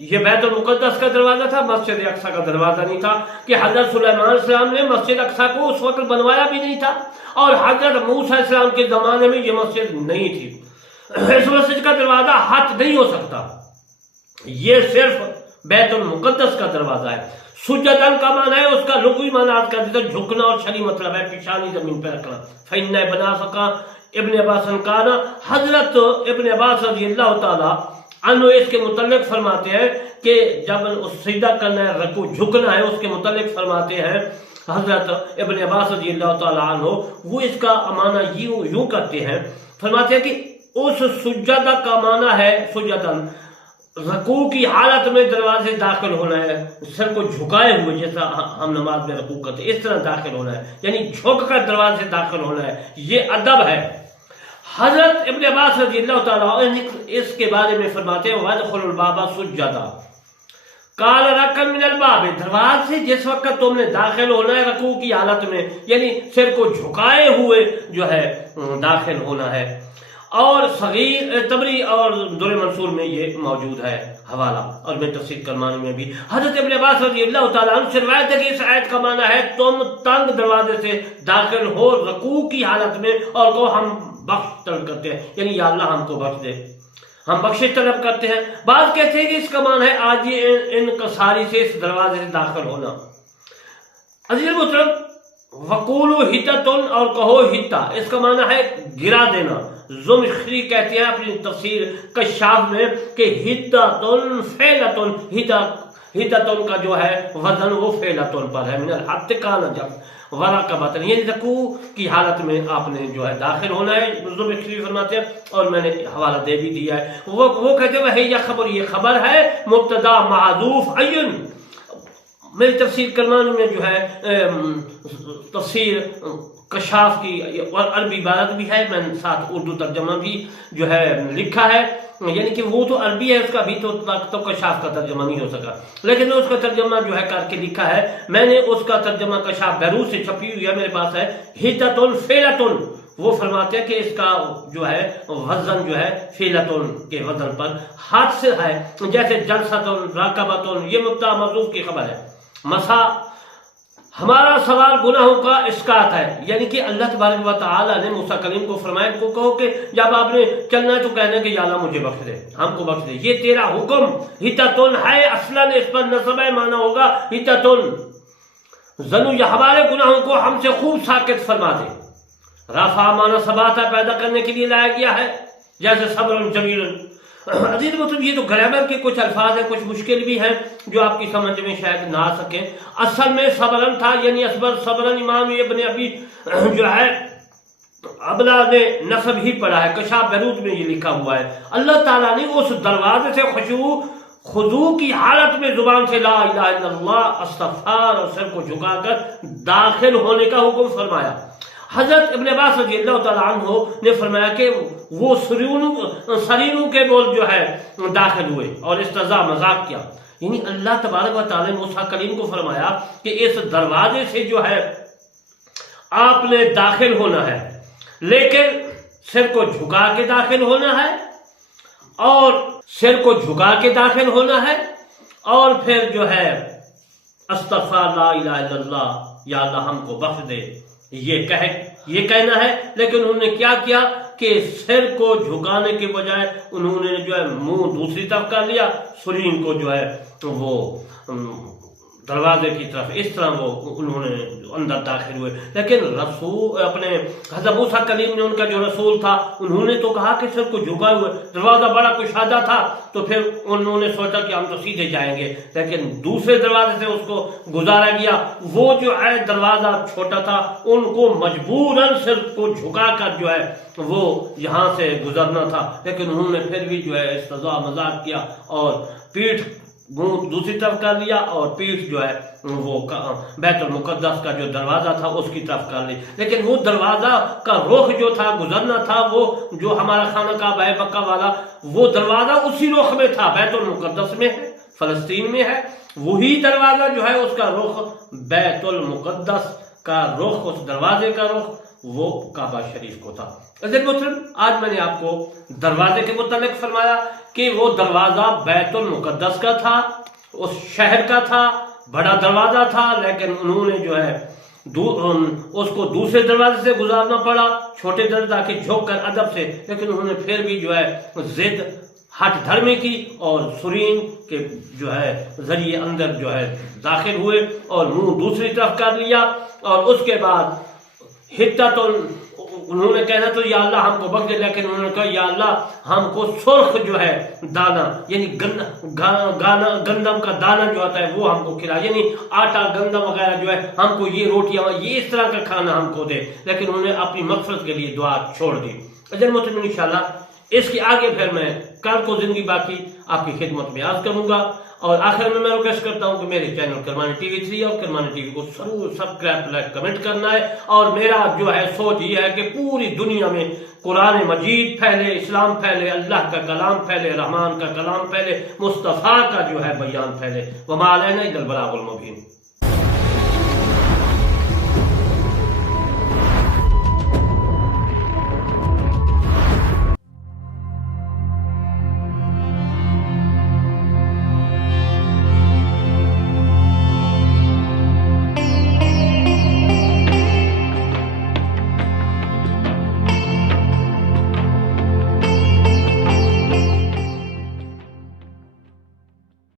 یہ بیت المقدس کا دروازہ تھا، مسجد اقصی کا دروازہ نہیں تھا، کہ حضرت سلیمان علیہ السلام نے مسجد اقصی کو اس وقت بنوایا بھی نہیں تھا، اور حضرت موسیٰ علیہ السلام کے زمانے میں یہ مسجد نہیں تھی۔ اس مسجد کا دروازہ ہاتھ نہیں ہو سکتا، یہ صرف بیت المقدس کا دروازہ ہے۔ سجدن کا معنی ہے، اس کا لغوی معنی آج کا دیتا جھکنا، اور شرعی مطلب ہے پیشانی زمین پہ رکھنا۔ فَإِنَّ بنا سکا ابن عباس کانا، حضرت ابن عباس رضی اللہ تعالیٰ عنہ اس کے متعلق فرماتے ہیں کہ جب اس سجدہ کرنا ہے، رکوع جھکنا ہے، اس کے متعلق فرماتے ہیں حضرت ابن عباس رضی اللہ تعالیٰ عنہ، وہ اس کا معنی یوں کرتے ہیں، فرماتے ہیں کہ اس سجدہ کا معنی ہے سجدن، رکوع کی حالت میں دروازے داخل ہونا ہے، سر کو جھکائے ہوئے، جیسا ہم نماز میں رکوع کرتے ہیں اس طرح داخل ہونا ہے، یعنی جھک کر دروازے داخل ہونا ہے، یہ ادب ہے۔ حضرت ابن عباس رضی اللہ تعالیٰ عنہ اس کے بارے میں فرماتے ہیں وَادْخُلُوا الْبَابَ سُجَّدًا قَالَ رَكَّن مِنَ الْبَابِ، دروازے سے جس وقت تم نے داخل ہونا ہے رکوع کی حالت میں، یعنی سر کو جھکائے ہوئے جو ہے داخل ہونا ہے۔ اور صغیر تبری اور در منصور میں یہ موجود ہے حوالہ، اور میں تفسیر کرمانی میں بھی حضرت ابن عباس رضی اللہ تعالیٰ عنہ سے روایت ہے کہ اس آیت کا معنی ہے تم تنگ دروازے سے داخل ہو رکوع کی حالت میں اور کہو ہم بخش طلب کرتے ہیں، یعنی یا اللہ ہم کو بخش دے، ہم بخشش طلب کرتے ہیں۔ بعض کہتے ہیں کہ اس کا معنی ہے آج یہ انکساری سے اس دروازے سے داخل ہونا۔ عزیز محترم، وقولوا حطۃ، اور کہو حطہ، اس کا معنی ہے گرا دینا۔ زمخشری کہتے ہیں اپنی تفسیر کشاف میں کہ حطۃ فعلۃ، حطۃ کا جو ہے وزن وہ فعلۃ پر ہے، من الحط کان جب ورقبۃ، یعنی رکوع کی حالت میں آپ نے جو ہے داخل ہونا ہے، زمخشری فرماتے ہیں، اور میں نے حوالہ دے بھی دیا ہے۔ وہ کہتے ہیں یہ خبر، یہ خبر ہے مبتدا معذوف عین۔ میری تفسیر کرمانی میں جو ہے تفسیر کشاف کی اور عربی عبارت بھی ہے، میں نے ساتھ اردو ترجمہ بھی جو ہے لکھا ہے، یعنی کہ وہ تو عربی ہے، اس کا بھی تو کشاف کا ترجمہ نہیں ہو سکا، لیکن اس کا ترجمہ جو ہے کر کے لکھا ہے میں نے، اس کا ترجمہ کشاف بیروت سے چھپی ہوئی ہے میرے پاس ہے، حطۃ فعلۃ۔ وہ فرماتے ہیں کہ اس کا جو ہے وزن جو ہے فعلۃ کے وزن پر ہاتھ سے ہے، جیسے جلسۃ راکبۃ، یہ مبتدا محذوف کی خبر ہے۔ مسا، ہمارا سوال گناہوں کا اسقاط ہے، یعنی کہ اللہ تبارک و تعالیٰ نے موسیٰ کلیم کو فرمایا کو کہو کہ جب آپ نے چلنا ہے تو کہنا کہ یا اللہ مجھے بخش دے، ہم کو بخش دے، یہ تیرا حکم۔ حطۃ ہے، اصلاً اس پر نصب ہے، معنی ہوگا حطۃ، ذنو یہ ہمارے گناہوں کو ہم سے خوب ساکت فرما دے۔ رفع معنی ثبات پیدا کرنے کے لیے لایا گیا ہے، جیسے صبر جمیل۔ عزیز مطلب یہ تو گرامر کے کچھ الفاظ ہیں، کچھ مشکل بھی ہیں جو آپ کی سمجھ میں شاید نہ آ سکیں۔ اصل میں صبرن تھا، یعنی اصبر صبرن، امام ابن ابی جو ہے ابلا نے نصب ہی پڑھا ہے، کشاف بیروت میں یہ لکھا ہوا ہے۔ اللہ تعالیٰ نے اس دروازے سے خضوع کی حالت میں زبان سے لا الہ الا اللہ استغفار اور سر کو جھکا کر داخل ہونے کا حکم فرمایا۔ حضرت ابن عباس رضی اللہ تعالیٰ عنہ نے فرمایا کہ وہ سرینوں کے بول جو ہے داخل ہوئے اور استہزاء مذاق کیا، یعنی اللہ تبارک و تعالیٰ نے موسیٰ کلیم کو فرمایا کہ اس دروازے سے جو ہے آپ نے داخل ہونا ہے، لیکن سر کو جھکا کے داخل ہونا ہے، اور سر کو جھکا کے داخل ہونا ہے، اور پھر جو ہے استغفار لا الہ الا اللہ، یا اللہ ہم کو بخش دے، یہ کہنا ہے۔ لیکن انہوں نے کیا کیا کہ سر کو جھکانے کے بجائے انہوں نے جو ہے منہ دوسری طرف کر لیا، سرین کو جو ہے وہ دروازے کی طرف، اس طرح وہ انہوں نے اندر داخل ہوئے۔ لیکن رسول اپنے حضرت موسیٰ کلیم نے، ان کا جو رسول تھا، انہوں نے تو کہا کہ سر کو جھکائے ہوئے، دروازہ بڑا کشادہ تھا، تو پھر انہوں نے سوچا کہ ہم تو سیدھے جائیں گے، لیکن دوسرے دروازے سے اس کو گزارا گیا۔ وہ جو ہے دروازہ چھوٹا تھا، ان کو مجبوراً سر کو جھکا کر جو ہے وہ یہاں سے گزرنا تھا، لیکن انہوں نے پھر بھی جو ہے استہزاء مذاق کیا اور پیٹھ منہ دوسری طرف کر لیا، اور پیٹھ جو ہے وہ بیت المقدس کا جو دروازہ تھا اس کی طرف کر لی۔ لیکن وہ دروازہ کا رخ جو تھا، گزرنا تھا، وہ جو ہمارا خانہ کعبہ ہے مکہ والا، وہ دروازہ اسی رخ میں تھا، بیت المقدس میں ہے، فلسطین میں ہے، وہی دروازہ جو ہے اس کا رخ بیت المقدس کا رخ، اس دروازے کا رخ وہ کعبہ شریف کو تھا۔ عزیز محترم، آج میں نے آپ کو دروازے کے متعلق فرمایا کہ وہ دروازہ بیت المقدس کا تھا، اس شہر کا تھا، بڑا دروازہ تھا، لیکن انہوں نے جو ہے اس کو دوسرے دروازے سے گزارنا پڑا، چھوٹے دروازے کے جھک کر ادب سے، لیکن انہوں نے پھر بھی جو ہے ضد ہٹ دھرمی کی اور سرین کے جو ہے ذریعے اندر جو ہے داخل ہوئے اور منہ دوسری طرف کر لیا، اور اس کے بعد حدت انہوں نے کہنا تو یا اللہ ہم کو بخش دے، لیکن انہوں نے کہا یا اللہ ہم کو سرخ جو ہے دانا یعنی گندم کا دانا جو ہوتا ہے وہ ہم کو کھلا، یعنی آٹا گندم وغیرہ جو ہے ہم کو یہ روٹیاں یہ اس طرح کا کھانا ہم کو دے، لیکن انہوں نے اپنی مغفرت کے لیے دعا چھوڑ دی۔ اجل محترم، انشاءاللہ اس کی آگے پھر میں کل کو زندگی باقی آپ کی خدمت میں عرض کروں گا، اور آخر میں ریکویسٹ کرتا ہوں کہ میرے چینل کرمانی ٹی وی 3 اور کرمانی ٹی وی کو ضرور سبسکرائب لائک کمنٹ کرنا ہے، اور میرا جو ہے سوچ یہ ہے کہ پوری دنیا میں قرآن مجید پھیلے، اسلام پھیلے، اللہ کا کلام پھیلے، رحمان کا کلام پھیلے، مصطفیٰ کا جو ہے بیان پھیلے۔ وما علینا الا البلاغ المبین۔